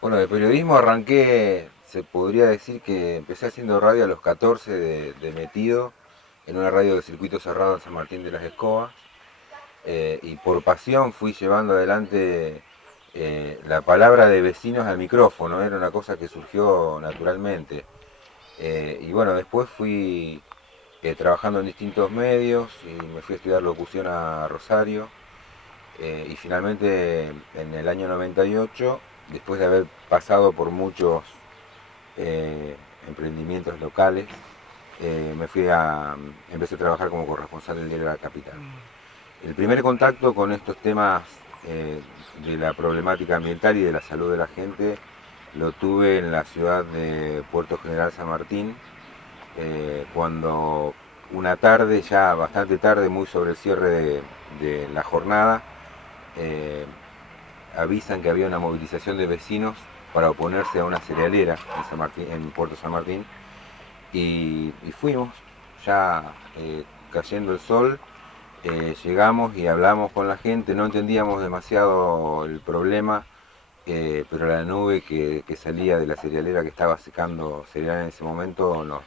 Bueno, de periodismo arranqué, se podría decir que empecé haciendo radio a los 14 de metido en una radio de circuito cerrado en San Martín de las Escobas. Y por pasión fui llevando adelante la palabra de vecinos al micrófono, era una cosa que surgió naturalmente. Y bueno, después fui trabajando en distintos medios y me fui a estudiar locución a Rosario. Y finalmente en el año 98, después de haber pasado por muchos eh, emprendimientos locales, empecé a trabajar como corresponsal del diario La Capital. Mm. El primer contacto con estos temas de la problemática ambiental y de la salud de la gente lo tuve en la ciudad de Puerto General San Martín, cuando una tarde, ya bastante tarde, muy sobre el cierre de la jornada, eh, avisan que había una movilización de vecinos para oponerse a una cerealera en, San Martín, en Puerto San Martín, y fuimos, ya cayendo el sol, llegamos y hablamos con la gente, no entendíamos demasiado el problema, pero la nube que salía de la cerealera que estaba secando cereal en ese momento nos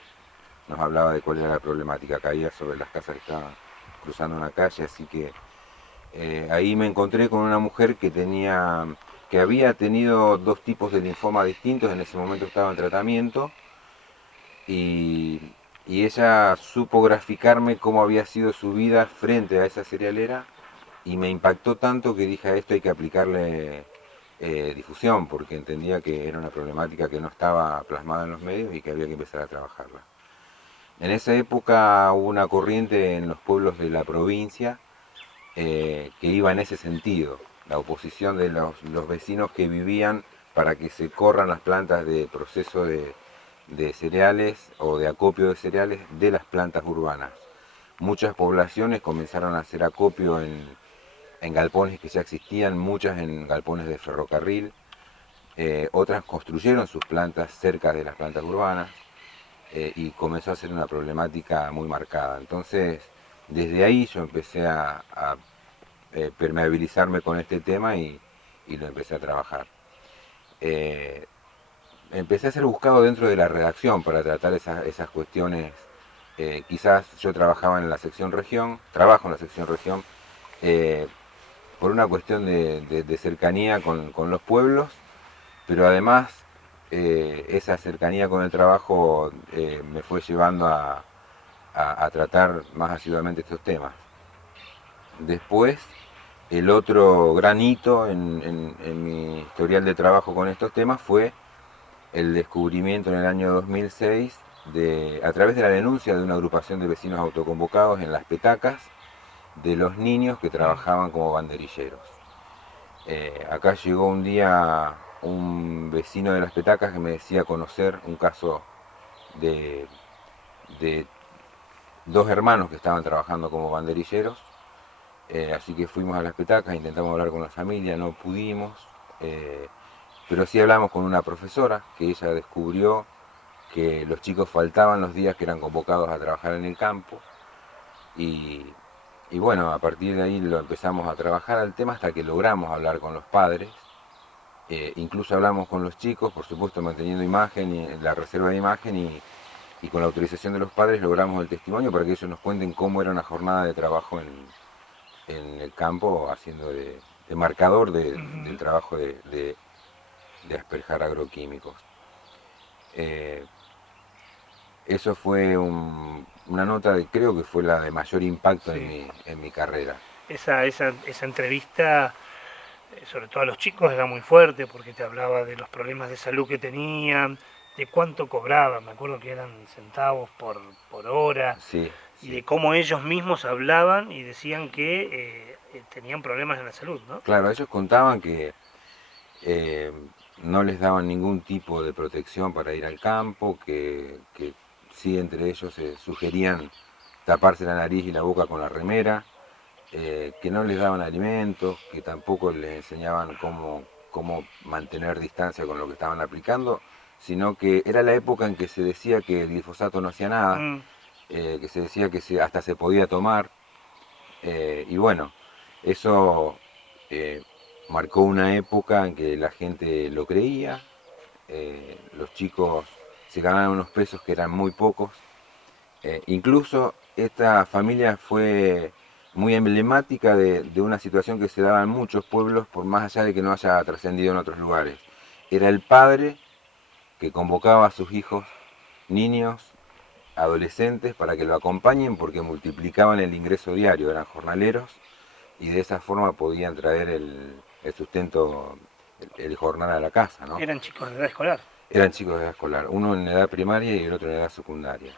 hablaba de cuál era la problemática, caía sobre las casas que estaban cruzando una calle, así que ahí me encontré con una mujer que había tenido dos tipos de linfoma distintos, en ese momento estaba en tratamiento, y, y ella supo graficarme cómo había sido su vida frente a esa cerealera, y me impactó tanto que dije: a esto hay que aplicarle difusión, porque entendía que era una problemática que no estaba plasmada en los medios y que había que empezar a trabajarla. En esa época hubo una corriente en los pueblos de la provincia que iba en ese sentido, la oposición de los vecinos que vivían para que se corran las plantas de proceso de cereales o de acopio de cereales de las plantas urbanas. Muchas poblaciones comenzaron a hacer acopio en galpones que ya existían, muchas en galpones de ferrocarril, otras construyeron sus plantas cerca de las plantas urbanas, y comenzó a ser una problemática muy marcada. Entonces, desde ahí yo empecé a permeabilizarme con este tema y lo empecé a trabajar. Eh, Empecé a ser buscado dentro de la redacción para tratar esas cuestiones. Quizás yo trabajaba en la sección región, trabajo en la sección región, eh, por una cuestión de cercanía con los pueblos, pero además esa cercanía con el trabajo me fue llevando a tratar más asiduamente estos temas. Después, el otro gran hito en mi historial de trabajo con estos temas fue el descubrimiento en el año 2006, a través de la denuncia de una agrupación de vecinos autoconvocados en Las Petacas, de los niños que Mm. trabajaban como banderilleros. Acá llegó un día un vecino de Las Petacas que me decía conocer un caso de, de dos hermanos que estaban trabajando como banderilleros. Así que fuimos a Las Petacas, intentamos hablar con la familia, no pudimos, eh, pero sí hablamos con una profesora que ella descubrió que los chicos faltaban los días que eran convocados a trabajar en el campo, y, y bueno, a partir de ahí lo empezamos a trabajar al tema hasta que logramos hablar con los padres. Incluso hablamos con los chicos, por supuesto manteniendo imagen y la reserva de imagen, y con la autorización de los padres logramos el testimonio para que ellos nos cuenten cómo era una jornada de trabajo en el campo, haciendo de marcador del Ujú. trabajo de asperjar agroquímicos. Eh, Eso fue una nota de, creo que fue la de mayor impacto Sí. en mi carrera. Esa entrevista, sobre todo a los chicos, era muy fuerte porque te hablaba de los problemas de salud que tenían, de cuánto cobraban, me acuerdo que eran centavos por hora, Sí, y de sí. cómo ellos mismos hablaban y decían que tenían problemas en la salud, ¿no? Claro, ellos contaban que eh, no les daban ningún tipo de protección para ir al campo, que sí entre ellos se sugerían taparse la nariz y la boca con la remera, que no les daban alimentos, que tampoco les enseñaban cómo mantener distancia con lo que estaban aplicando, sino que era la época en que se decía que el glifosato no hacía nada, Mm. que se decía que hasta se podía tomar, y bueno, eso eh, marcó una época en que la gente lo creía, los chicos se ganaban unos pesos que eran muy pocos. Incluso esta familia fue muy emblemática de una situación que se daba en muchos pueblos, por más allá de que no haya trascendido en otros lugares. Era el padre que convocaba a sus hijos, niños, adolescentes, para que lo acompañen porque multiplicaban el ingreso diario, eran jornaleros y de esa forma podían traer el sustento, el jornal a la casa, ¿no? Eran chicos de edad escolar. Eran chicos de edad escolar, uno en edad primaria y el otro en edad secundaria.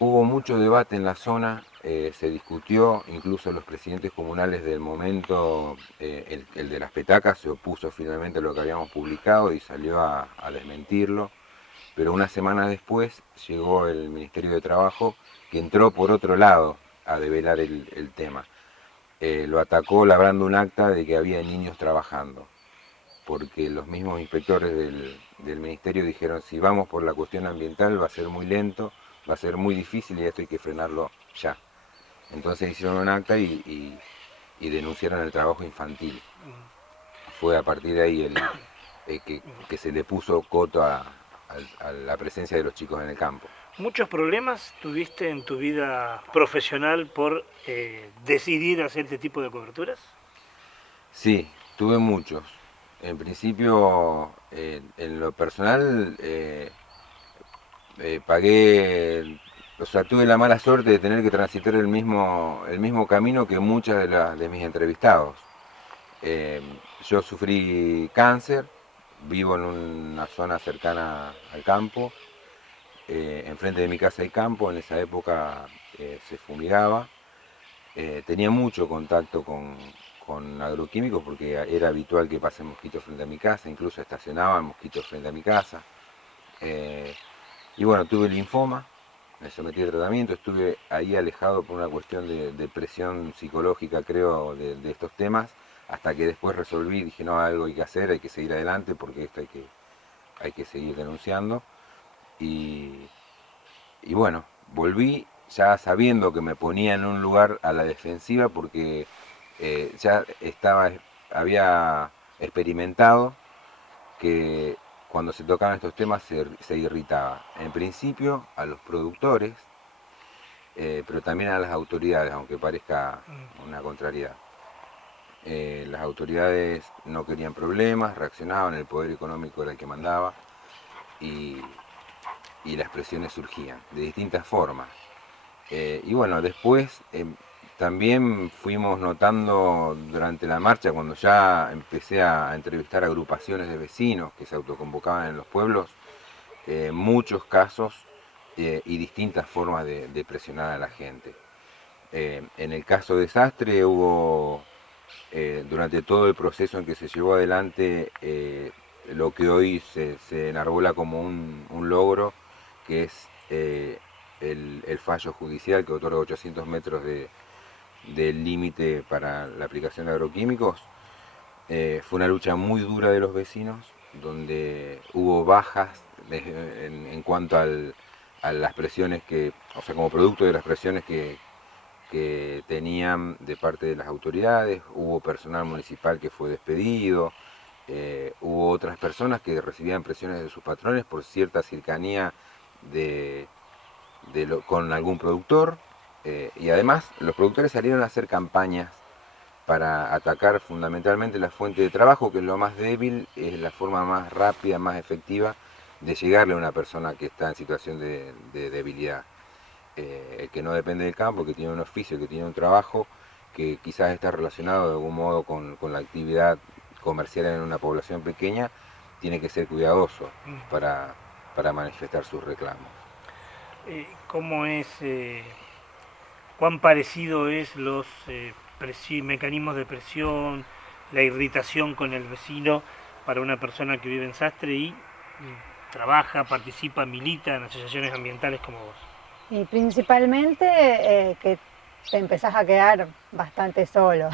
Hubo mucho debate en la zona, se discutió, incluso los presidentes comunales del momento, el de las petacas se opuso finalmente a lo que habíamos publicado y salió a desmentirlo, pero una semana después llegó el Ministerio de Trabajo que entró por otro lado a develar el tema. Lo atacó labrando un acta de que había niños trabajando, porque los mismos inspectores del ministerio dijeron si vamos por la cuestión ambiental va a ser muy lento, va a ser muy difícil y esto hay que frenarlo ya. Entonces hicieron un acta y denunciaron el trabajo infantil. Fue a partir de ahí que se le puso coto a la presencia de los chicos en el campo. ¿Muchos problemas tuviste en tu vida profesional por decidir hacer este tipo de coberturas? Sí, tuve muchos. En principio, en lo personal, pagué, o sea, tuve la mala suerte de tener que transitar el mismo camino que muchas de mis entrevistados. Eh, yo sufrí cáncer, vivo en una zona cercana al campo, enfrente de mi casa hay campo, en esa época se fumigaba, tenía mucho contacto con agroquímicos porque era habitual que pasen mosquitos frente a mi casa, incluso estacionaban mosquitos frente a mi casa. Y bueno, tuve linfoma, me sometí a tratamiento, estuve ahí alejado por una cuestión de presión psicológica, creo, de estos temas, hasta que después resolví, dije, no, algo hay que hacer, hay que seguir adelante porque esto hay que seguir denunciando. Y, y bueno, volví ya sabiendo que me ponía en un lugar a la defensiva porque ya había experimentado que cuando se tocaban estos temas se irritaba. En principio a los productores, pero también a las autoridades, aunque parezca una contrariedad. Las autoridades no querían problemas, reaccionaban, el poder económico era el que mandaba y, y las presiones surgían de distintas formas. Y bueno, después también fuimos notando durante la marcha, cuando ya empecé a entrevistar agrupaciones de vecinos que se autoconvocaban en los pueblos, muchos casos y distintas formas de presionar a la gente. En el caso de Sastre hubo, durante todo el proceso en que se llevó adelante, lo que hoy se enarbola como un logro, que es el fallo judicial que otorga 800 metros del límite para la aplicación de agroquímicos. Fue una lucha muy dura de los vecinos, donde hubo bajas en cuanto a las presiones o sea, como producto de las presiones que tenían de parte de las autoridades, hubo personal municipal que fue despedido, hubo otras personas que recibían presiones de sus patrones por cierta cercanía con algún productor, y además los productores salieron a hacer campañas para atacar fundamentalmente la fuente de trabajo, que es lo más débil, es la forma más rápida, más efectiva de llegarle a una persona que está en situación de debilidad. El que no depende del campo, que tiene un oficio, que tiene un trabajo, que quizás está relacionado de algún modo con la actividad comercial en una población pequeña, tiene que ser cuidadoso para manifestar sus reclamos. ¿Cómo es, cuán parecido es los mecanismos de presión, la irritación con el vecino para una persona que vive en Sastre y trabaja, participa, milita en asociaciones ambientales como vos? Y principalmente que te empezás a quedar bastante solo.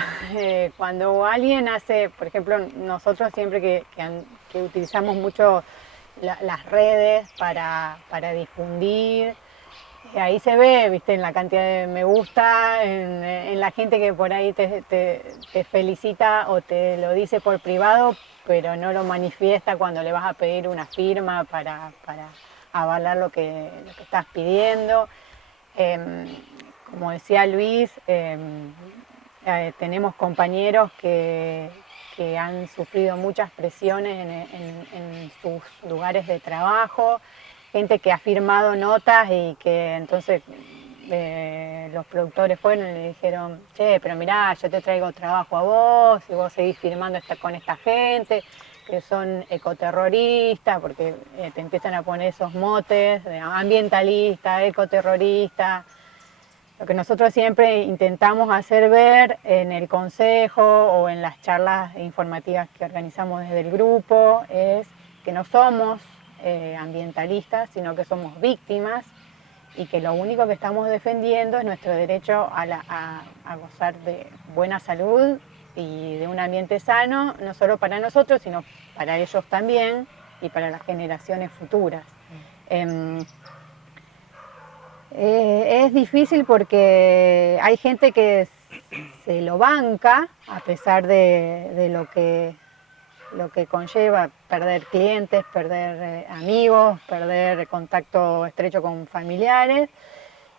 Cuando alguien hace, por ejemplo, nosotros siempre que utilizamos mucho las redes para difundir, ahí se ve, viste, en la cantidad de me gusta, en la gente que por ahí te felicita o te lo dice por privado, pero no lo manifiesta cuando le vas a pedir una firma para avalar lo que estás pidiendo. Como decía Luis, tenemos compañeros que han sufrido muchas presiones en sus lugares de trabajo, gente que ha firmado notas y que entonces los productores fueron y le dijeron, che, pero mirá, yo te traigo trabajo a vos y vos seguís firmando con esta gente que son ecoterroristas, porque te empiezan a poner esos motes de ambientalista, ecoterrorista. Lo que nosotros siempre intentamos hacer ver en el consejo o en las charlas informativas que organizamos desde el grupo es que no somos ambientalistas, sino que somos víctimas y que lo único que estamos defendiendo es nuestro derecho a gozar de buena salud y de un ambiente sano, no solo para nosotros, sino para ellos también y para las generaciones futuras. Es difícil porque hay gente que se lo banca a pesar de lo que conlleva perder clientes, perder amigos, perder contacto estrecho con familiares,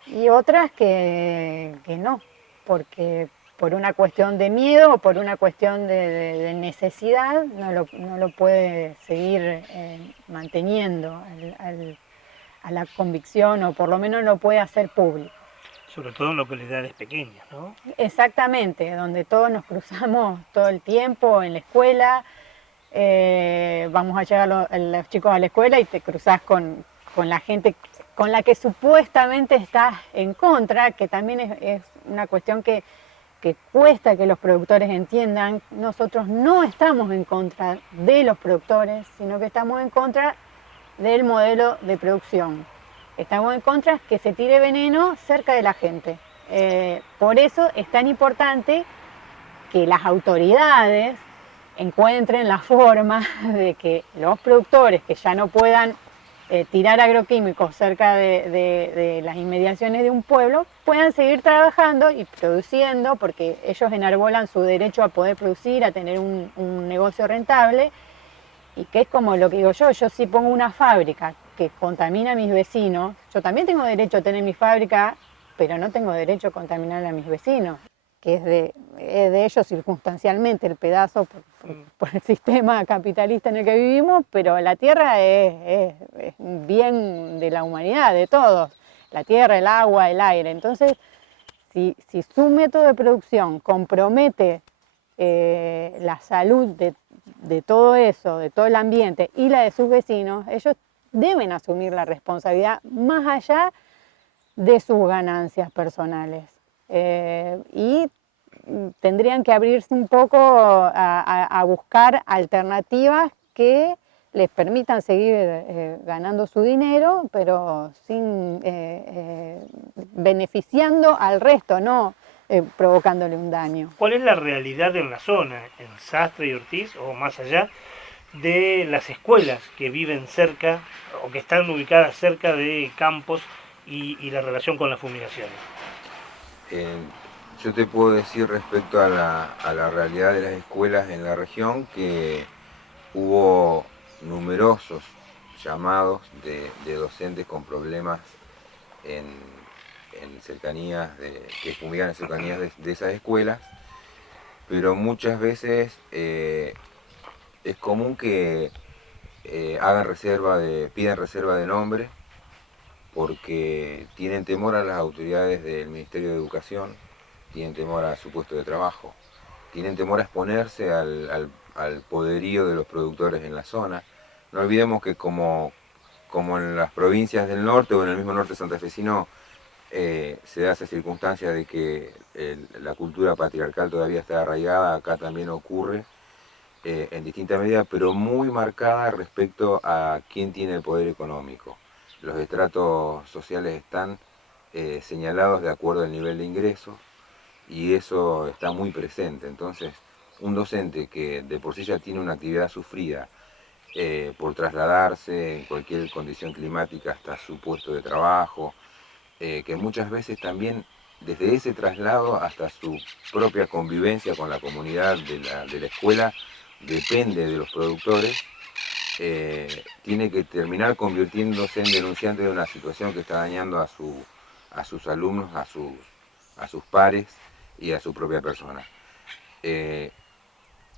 y otras que no, porque por una cuestión de miedo o por una cuestión de necesidad no lo puede seguir manteniendo a la convicción, o por lo menos lo puede hacer público. Sobre todo en localidades pequeñas, ¿no? Exactamente, donde todos nos cruzamos todo el tiempo en la escuela. Vamos a llegar los chicos a la escuela y te cruzás con la gente con la que supuestamente estás en contra, que también es una cuestión que cuesta que los productores entiendan. Nosotros no estamos en contra de los productores, sino que estamos en contra del modelo de producción. Estamos en contra que se tire veneno cerca de la gente. Por eso es tan importante que las autoridades encuentren la forma de que los productores que ya no puedan tirar agroquímicos cerca de las inmediaciones de un pueblo puedan seguir trabajando y produciendo, porque ellos enarbolan su derecho a poder producir, a tener un negocio rentable, y que es como lo que digo yo si pongo una fábrica que contamina a mis vecinos, yo también tengo derecho a tener mi fábrica, pero no tengo derecho a contaminar a mis vecinos, que es de ellos circunstancialmente el pedazo por el sistema capitalista en el que vivimos, pero la tierra es un bien de la humanidad, de todos, la tierra, el agua, el aire. Entonces, si su método de producción compromete la salud de todo eso, de todo el ambiente y la de sus vecinos, ellos deben asumir la responsabilidad más allá de sus ganancias personales. Y tendrían que abrirse un poco a buscar alternativas que les permitan seguir ganando su dinero, pero sin beneficiando al resto, no provocándole un daño. ¿Cuál es la realidad en la zona, en Sastre y Ortiz, o más allá, de las escuelas que viven cerca o que están ubicadas cerca de campos y la relación con las fumigaciones? Yo te puedo decir respecto a la realidad de las escuelas en la región que hubo numerosos llamados de docentes con problemas en cercanías, que fumigan en cercanías de esas escuelas, pero muchas veces es común que pidan reserva de nombre porque tienen temor a las autoridades del Ministerio de Educación, tienen temor a su puesto de trabajo, tienen temor a exponerse al poderío de los productores en la zona. No olvidemos que como en las provincias del norte o en el mismo norte santafesino se da esa circunstancia de que la cultura patriarcal todavía está arraigada, acá también ocurre en distinta medida, pero muy marcada respecto a quién tiene el poder económico. Los estratos sociales están señalados de acuerdo al nivel de ingresos y eso está muy presente. Entonces, un docente que de por sí ya tiene una actividad sufrida por trasladarse en cualquier condición climática hasta su puesto de trabajo, que muchas veces también desde ese traslado hasta su propia convivencia con la comunidad de la escuela depende de los productores, tiene que terminar convirtiéndose en denunciante de una situación que está dañando a sus alumnos, a sus pares y a su propia persona.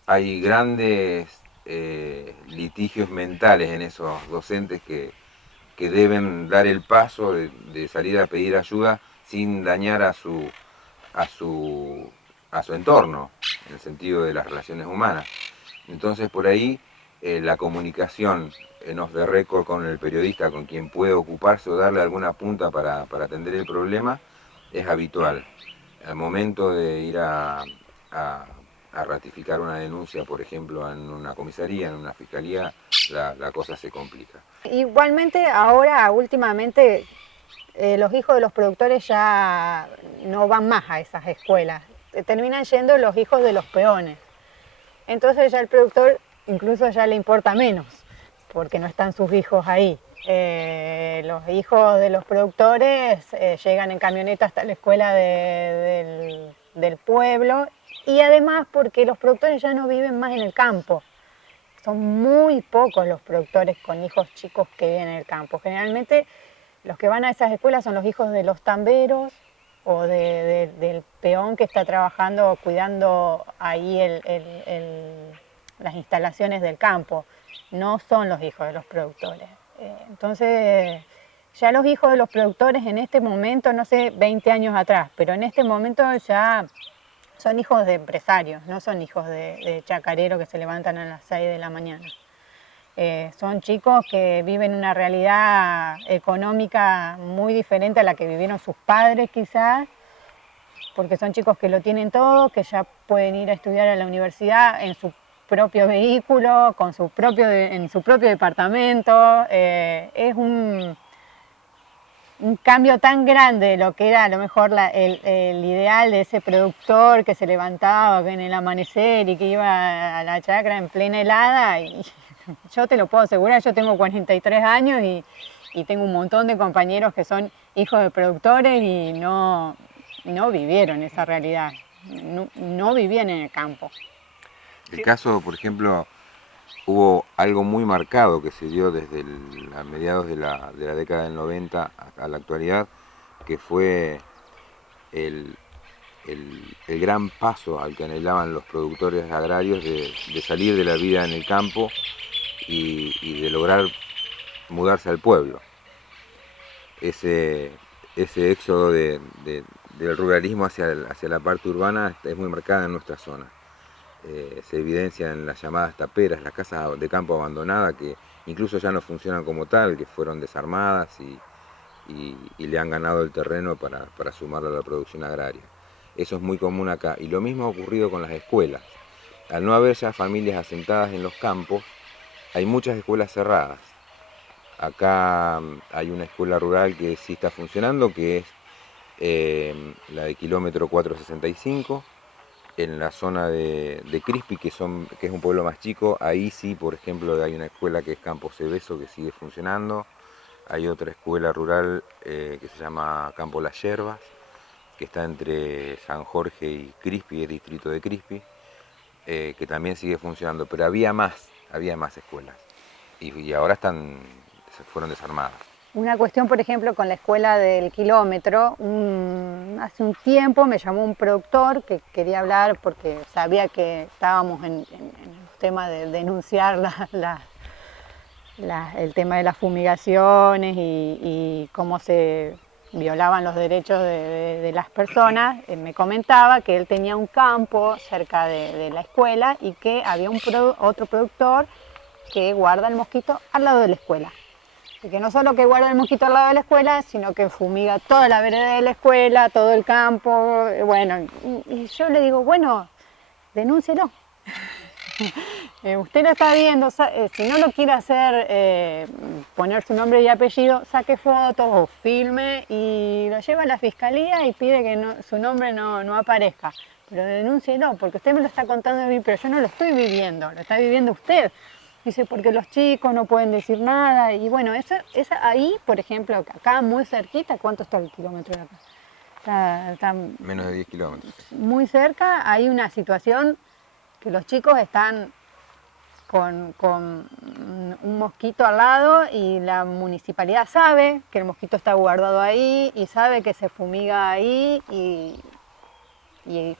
Hay grandes litigios mentales en esos docentes que deben dar el paso de salir a pedir ayuda sin dañar a su, a su entorno, en el sentido de las relaciones humanas. Entonces por ahí la comunicación en off the record con el periodista, con quien puede ocuparse o darle alguna punta para atender el problema, es habitual. Al momento de ir a ratificar una denuncia, por ejemplo, en una comisaría, en una fiscalía, la cosa se complica. Igualmente ahora, últimamente, los hijos de los productores ya no van más a esas escuelas, terminan yendo los hijos de los peones. Entonces ya el productor incluso ya le importa menos, porque no están sus hijos ahí. Los hijos de los productores llegan en camioneta hasta la escuela del pueblo, y además porque los productores ya no viven más en el campo. Son muy pocos los productores con hijos chicos que viven en el campo. Generalmente los que van a esas escuelas son los hijos de los tamberos o del peón que está trabajando, cuidando ahí las instalaciones del campo. No son los hijos de los productores. Entonces, ya los hijos de los productores en este momento, no sé, 20 años atrás, pero en este momento ya son hijos de empresarios, no son hijos de chacareros que se levantan a las 6 de la mañana. Son chicos que viven una realidad económica muy diferente a la que vivieron sus padres quizás, porque son chicos que lo tienen todo, que ya pueden ir a estudiar a la universidad en su propio vehículo, en su propio departamento. Es un cambio tan grande de lo que era a lo mejor el ideal de ese productor que se levantaba en el amanecer y que iba a la chacra en plena helada. Y yo te lo puedo asegurar, yo tengo 43 años y tengo un montón de compañeros que son hijos de productores y no vivieron esa realidad, no vivían en el campo. El caso, por ejemplo, hubo algo muy marcado que se dio desde a mediados de la década del 90 a la actualidad, que fue el gran paso al que anhelaban los productores agrarios de salir de la vida en el campo y de lograr mudarse al pueblo. Ese éxodo del ruralismo hacia la parte urbana es muy marcada en nuestra zona. Se evidencia en las llamadas taperas, las casas de campo abandonadas, que incluso ya no funcionan como tal, que fueron desarmadas y le han ganado el terreno para sumarlo a la producción agraria. Eso es muy común acá. Y lo mismo ha ocurrido con las escuelas. Al no haber ya familias asentadas en los campos, hay muchas escuelas cerradas. Acá hay una escuela rural que sí está funcionando, que es la de kilómetro 465, en la zona de Crispi, que es un pueblo más chico. Ahí sí, por ejemplo, hay una escuela que es Campo Cebeso, que sigue funcionando. Hay otra escuela rural que se llama Campo Las Yerbas, que está entre San Jorge y Crispi, el distrito de Crispi, que también sigue funcionando, pero había más escuelas y ahora se fueron desarmadas. Una cuestión, por ejemplo, con la escuela del kilómetro, hace un tiempo me llamó un productor que quería hablar porque sabía que estábamos en el tema de denunciar el tema de las fumigaciones y cómo se violaban los derechos de las personas. Me comentaba que él tenía un campo cerca de la escuela y que había otro productor que guarda el mosquito al lado de la escuela. Y que no solo que guarda el mosquito al lado de la escuela, sino que fumiga toda la vereda de la escuela, todo el campo. Bueno, y yo le digo, bueno, denúncielo. Usted lo está viendo, si no lo quiere hacer, poner su nombre y apellido, saque fotos o filme y lo lleva a la fiscalía y pide que su nombre no aparezca. Pero denúncielo, porque usted me lo está contando a mí, pero yo no lo estoy viviendo, lo está viviendo usted. Dice, porque los chicos no pueden decir nada. Y bueno, ahí, por ejemplo, acá muy cerquita, ¿cuánto está el kilómetro de acá? Está Menos de 10 kilómetros. muy cerca. Hay una situación que los chicos están con un mosquito al lado y la municipalidad sabe que el mosquito está guardado ahí y sabe que se fumiga ahí y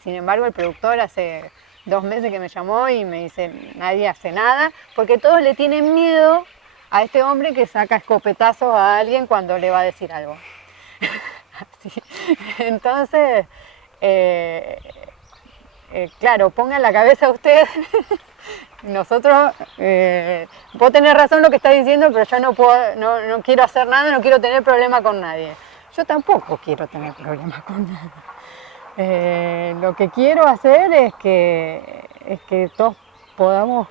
sin embargo el productor hace 2 meses que me llamó y me dice nadie hace nada porque todos le tienen miedo a este hombre que saca escopetazos a alguien cuando le va a decir algo. Así. Entonces, claro, ponga en la cabeza usted. Nosotros, puedo tener razón lo que está diciendo, pero yo no quiero hacer nada, no quiero tener problema con nadie. Yo tampoco quiero tener problemas con nadie. Lo que quiero hacer es que todos podamos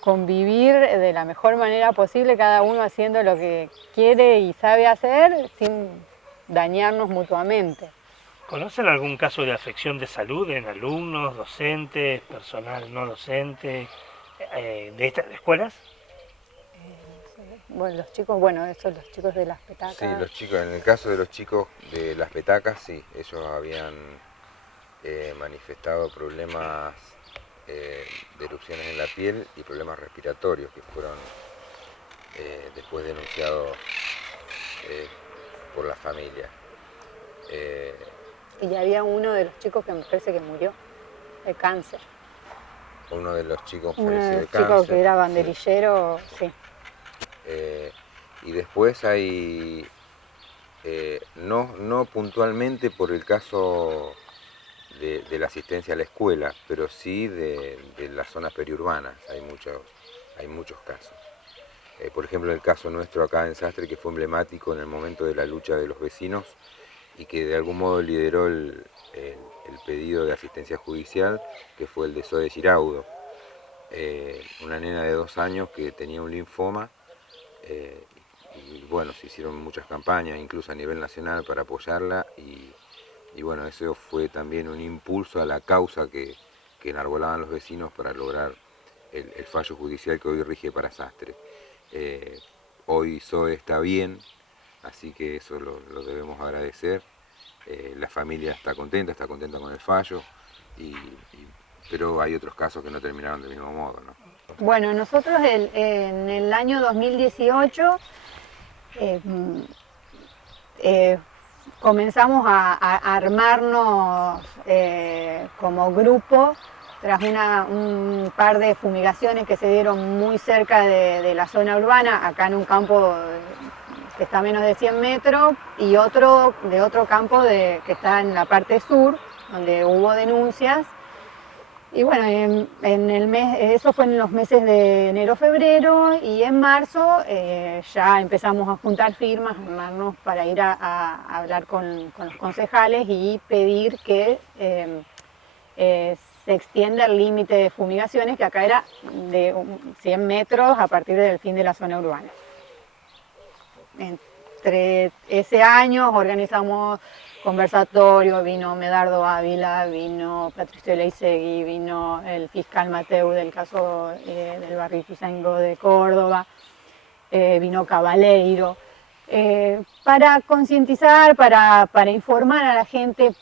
convivir de la mejor manera posible, cada uno haciendo lo que quiere y sabe hacer sin dañarnos mutuamente. ¿Conocen algún caso de afección de salud en alumnos, docentes, personal no docente de estas escuelas? Bueno, los chicos de las petacas. Sí, los chicos, en el caso de los chicos de las petacas, sí, ellos habían manifestado problemas de erupciones en la piel y problemas respiratorios que fueron después denunciados por la familia. Y había uno de los chicos que me parece que murió de cáncer. Uno de los chicos Uno falleció de de los cáncer. chicos que era banderillero, sí. Y después hay, no puntualmente por el caso de la asistencia a la escuela, pero sí de las zonas periurbanas, hay muchos casos. Por ejemplo, el caso nuestro acá en Sastre, que fue emblemático en el momento de la lucha de los vecinos y que de algún modo lideró el pedido de asistencia judicial, que fue el de Zoe Giraudo, una nena de 2 años que tenía un linfoma, y bueno, se hicieron muchas campañas, incluso a nivel nacional, para apoyarla, y bueno, eso fue también un impulso a la causa que enarbolaban los vecinos para lograr el fallo judicial que hoy rige para Sastre. Hoy Zoe está bien, así que eso lo debemos agradecer. La familia está contenta con el fallo, pero hay otros casos que no terminaron del mismo modo, ¿no? Bueno, nosotros en el año 2018 comenzamos a armarnos como grupo tras un par de fumigaciones que se dieron muy cerca de la zona urbana, acá en un campo que está a menos de 100 metros y otro campo que está en la parte sur, donde hubo denuncias. Y bueno, eso fue en los meses de enero-febrero y en marzo ya empezamos a juntar firmas, a armarnos para ir a hablar con los concejales y pedir que se extienda el límite de fumigaciones, que acá era de 100 metros a partir del fin de la zona urbana. Entre ese año organizamos conversatorio, vino Medardo Ávila, vino Patricio Leisegui, vino el fiscal Mateu del caso del barrio Ituzaingó de Córdoba, vino Cabaleiro, para concientizar, para informar a la gente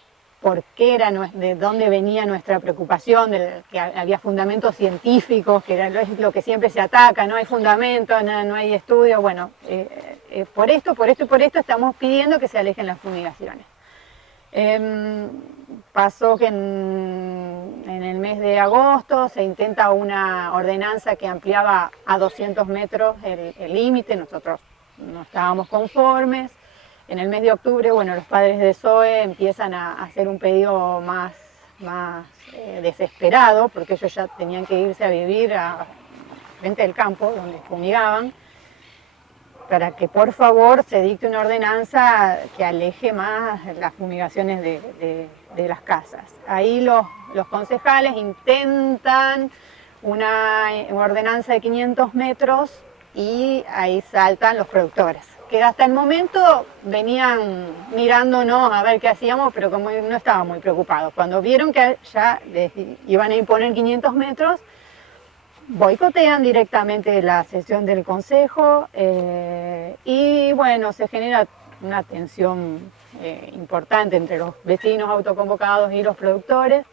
por qué de dónde venía nuestra preocupación, que había fundamentos científicos, que era lo que siempre se ataca, no hay fundamentos, no hay estudios. Bueno, por esto y por esto estamos pidiendo que se alejen las fumigaciones. Pasó que en el mes de agosto se intenta una ordenanza que ampliaba a 200 metros el límite, nosotros no estábamos conformes. En el mes de octubre, bueno, los padres de Zoe empiezan a hacer un pedido más desesperado, porque ellos ya tenían que irse a vivir frente del campo, donde fumigaban, para que por favor se dicte una ordenanza que aleje más las fumigaciones de las casas. Ahí los concejales intentan una ordenanza de 500 metros y ahí saltan los productores, que hasta el momento venían mirándonos a ver qué hacíamos, pero como no estaban muy preocupados. Cuando vieron que ya les iban a imponer 500 metros, boicotean directamente la sesión del consejo y bueno, se genera una tensión importante entre los vecinos autoconvocados y los productores.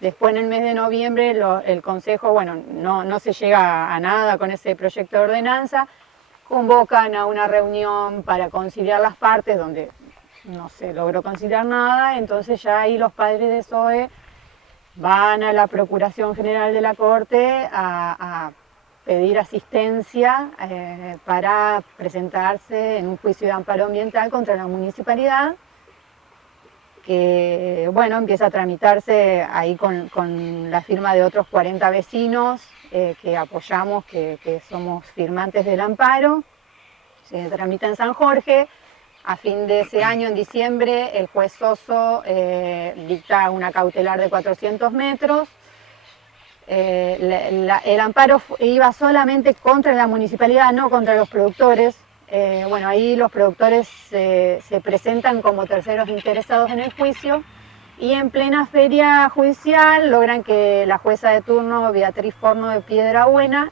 Después en el mes de noviembre el consejo, bueno, no se llega a nada con ese proyecto de ordenanza, convocan a una reunión para conciliar las partes donde no se logró conciliar nada, entonces ya ahí los padres de Zoe van a la Procuración General de la Corte a pedir asistencia para presentarse en un juicio de amparo ambiental contra la municipalidad, que bueno, empieza a tramitarse ahí con la firma de otros 40 vecinos que apoyamos, que somos firmantes del amparo. Se tramita en San Jorge. A fin de ese año, en diciembre, el juez Soso dicta una cautelar de 400 metros. El amparo iba solamente contra la municipalidad, no contra los productores. Bueno, ahí los productores se presentan como terceros interesados en el juicio y en plena feria judicial logran que la jueza de turno, Beatriz Forno de Piedrabuena,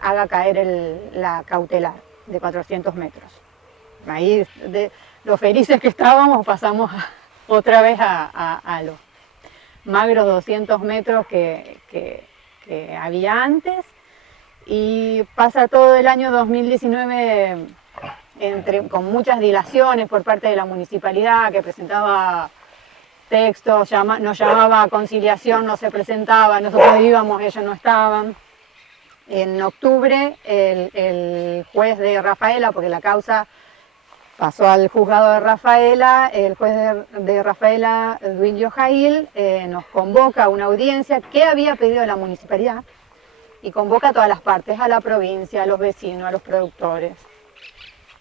haga caer la cautelar de 400 metros. Ahí, de los felices que estábamos, pasamos otra vez a los magros 200 metros que había antes. Y pasa todo el año 2019 con muchas dilaciones por parte de la municipalidad, que presentaba textos, nos llamaba a conciliación, no se presentaba, nosotros íbamos, ellos no estaban. En octubre el juez de Rafaela, porque la causa pasó al juzgado de Rafaela, el juez de Rafaela, Duilio Jail, nos convoca a una audiencia que había pedido la municipalidad y convoca a todas las partes, a la provincia, a los vecinos, a los productores.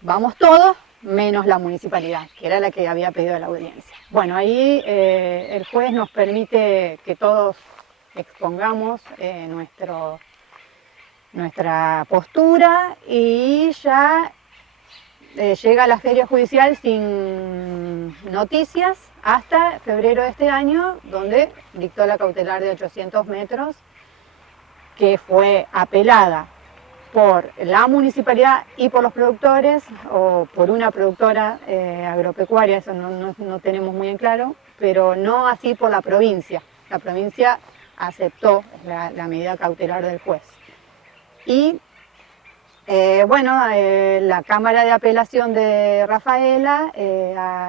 Vamos todos, menos la municipalidad, que era la que había pedido la audiencia. Bueno, ahí el juez nos permite que todos expongamos nuestra postura y ya llega a la feria judicial sin noticias hasta febrero de este año, donde dictó la cautelar de 800 metros, que fue apelada por la municipalidad y por los productores, o por una productora agropecuaria, eso no tenemos muy en claro, pero no así por la provincia. La provincia aceptó la medida cautelar del juez. Y la Cámara de Apelación de Rafaela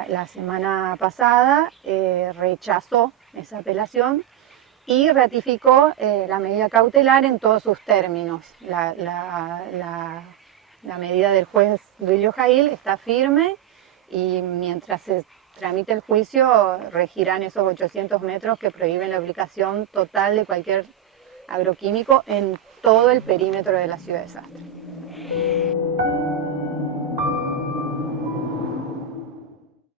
la semana pasada rechazó esa apelación y ratificó la medida cautelar en todos sus términos. La medida del juez Duilio Jail está firme y mientras se tramite el juicio regirán esos 800 metros que prohíben la aplicación total de cualquier agroquímico en todo el perímetro de la ciudad de Sastre.